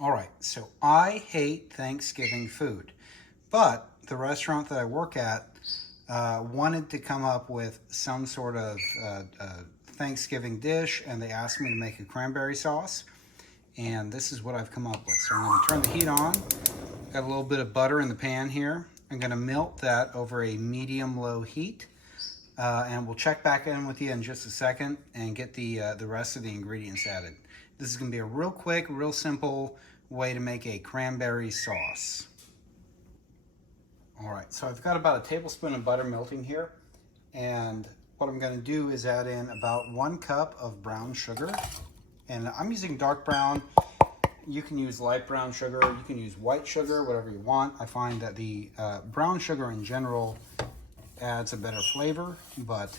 All right, so I hate Thanksgiving food, but the restaurant that I work at wanted to come up with some sort of Thanksgiving dish, and they asked me to make a cranberry sauce, and this is what I've come up with. So I'm going to turn the heat on. Got a little bit of butter in the pan here. I'm going to melt that over a medium-low heat, and we'll check back in with you in just a second and get the rest of the ingredients added. This is going to be a real quick, real simple way to make a cranberry sauce. All right, so I've got about a tablespoon of butter melting here, and what I'm going to do is add in about 1 cup of brown sugar, and I'm using dark brown. You can use light brown sugar, you can use white sugar, whatever you want. I find that the brown sugar in general adds a better flavor, but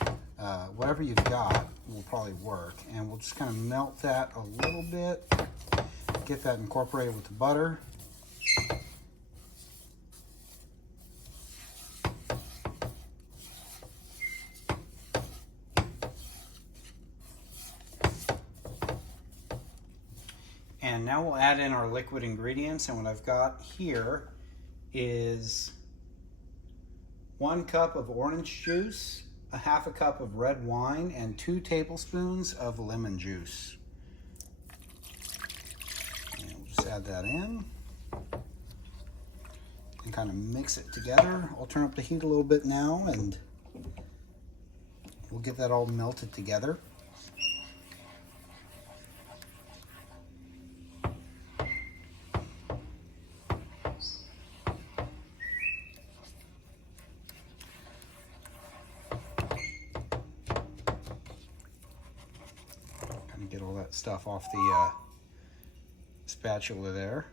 whatever you've got will probably work. And we'll just kind of melt that a little bit, get that incorporated with the butter. And now we'll add in our liquid ingredients, and what I've got here is 1 cup of orange juice, a half a cup of red wine, and 2 tablespoons of lemon juice. And we'll just add that in and kind of mix it together. I'll turn up the heat a little bit now, and we'll get that all melted together. Get all that stuff off the spatula there.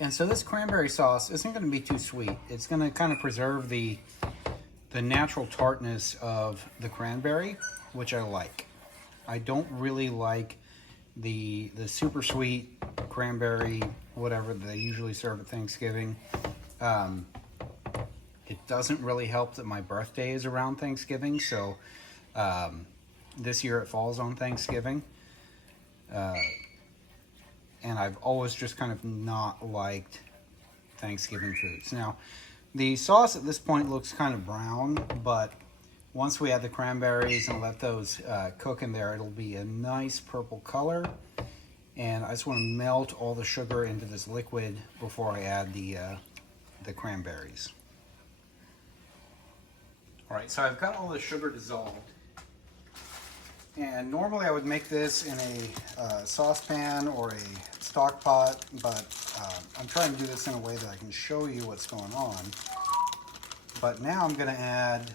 And so this cranberry sauce isn't going to be too sweet. It's going to kind of preserve the natural tartness of the cranberry, which I like. I don't really like the super sweet cranberry, whatever they usually serve at Thanksgiving. It doesn't really help that my birthday is around Thanksgiving, so this year it falls on Thanksgiving. And I've always just kind of not liked Thanksgiving foods. Now, the sauce at this point looks kind of brown, but once we add the cranberries and let those cook in there, it'll be a nice purple color. And I just want to melt all the sugar into this liquid before I add the cranberries. All right, so I've got all the sugar dissolved. And normally I would make this in a saucepan or a stock pot, but I'm trying to do this in a way that I can show you what's going on. But now I'm going to add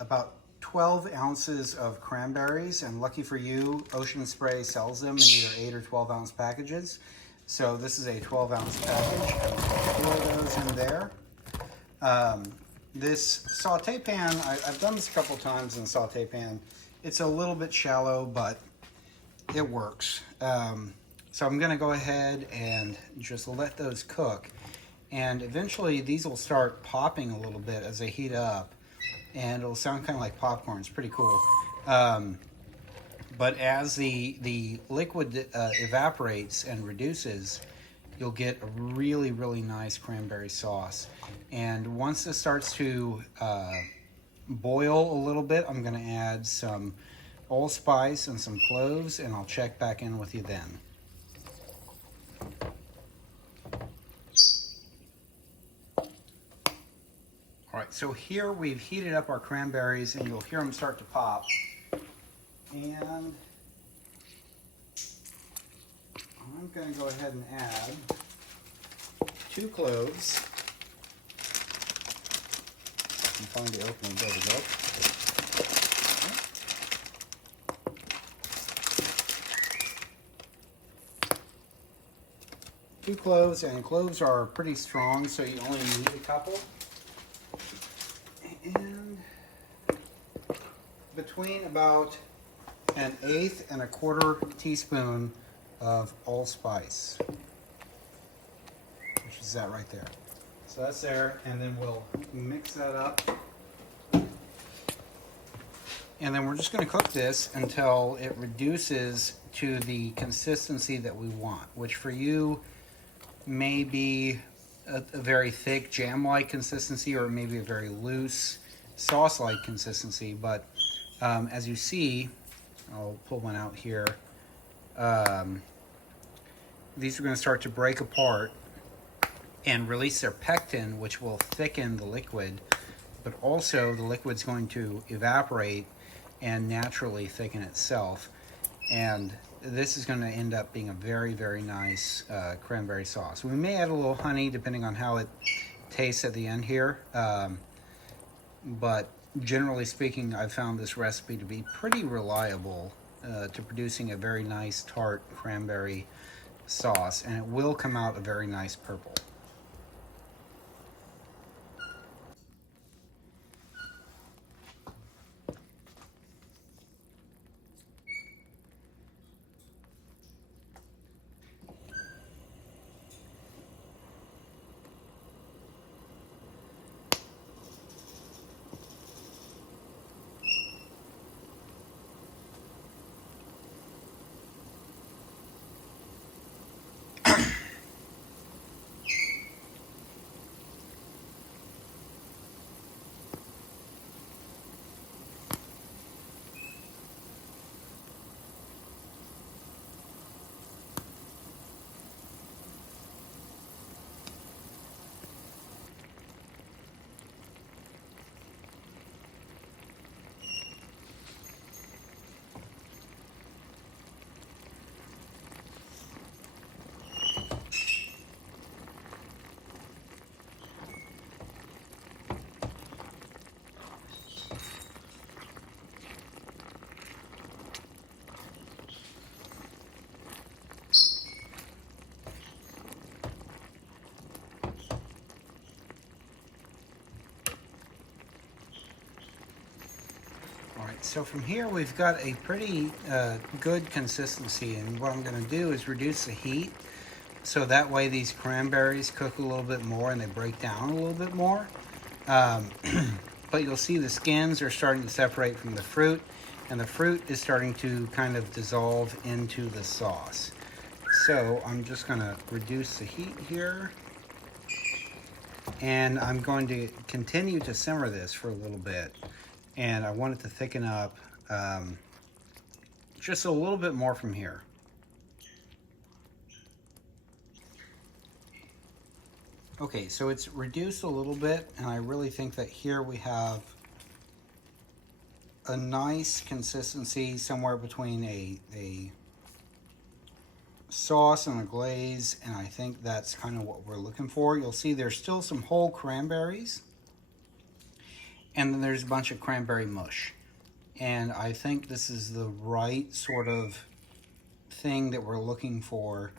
about 12 ounces of cranberries, and lucky for you, Ocean Spray sells them in either 8 or 12 ounce packages. So this is a 12 ounce package. I'm going to pour those in there. This saute pan, I've done this a couple times in the saute pan. It's a little bit shallow, but it works. So I'm going to go ahead and just let those cook. And eventually these will start popping a little bit as they heat up. And it'll sound kind of like popcorn. It's pretty cool. But as the liquid evaporates and reduces, you'll get a really, really nice cranberry sauce. And once this starts to boil a little bit, I'm going to add some allspice and some cloves, and I'll check back in with you then. All right, so here we've heated up our cranberries, and you'll hear them start to pop. And I'm going to go ahead and add 2 cloves. You can find the opening. There we go. 2 cloves, and cloves are pretty strong, so you only need a couple. And between about 1/8 and 1/4 teaspoon of allspice, which is that right there. So that's there, and then we'll mix that up. And And then we're just going to cook this until it reduces to the consistency that we want, which for you may be a very thick jam-like consistency, or maybe a very loose sauce-like consistency. But as you see, I'll pull one out here. Um, these are going to start to break apart and release their pectin, which will thicken the liquid, but also the liquid's going to evaporate and naturally thicken itself. And this is going to end up being a very, very nice cranberry sauce. We may add a little honey depending on how it tastes at the end here. But generally speaking, I've found this recipe to be pretty reliable to producing a very nice tart cranberry sauce, and it will come out a very nice purple. So from here we've got a pretty good consistency, and what I'm going to do is reduce the heat so that way these cranberries cook a little bit more and they break down a little bit more. Um, but you'll see the skins are starting to separate from the fruit, and the fruit is starting to kind of dissolve into the sauce. So I'm just going to reduce the heat here, and I'm going to continue to simmer this for a little bit. And I want it to thicken up just a little bit more from here. Okay, so it's reduced a little bit, and I really think that here we have a nice consistency somewhere between a sauce and a glaze, and I think that's kind of what we're looking for. You'll see there's still some whole cranberries, and then there's a bunch of cranberry mush. And I think this is the right sort of thing that we're looking for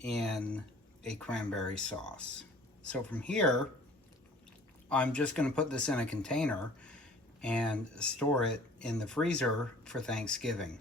in a cranberry sauce. So from here, I'm just going to put this in a container and store it in the freezer for Thanksgiving.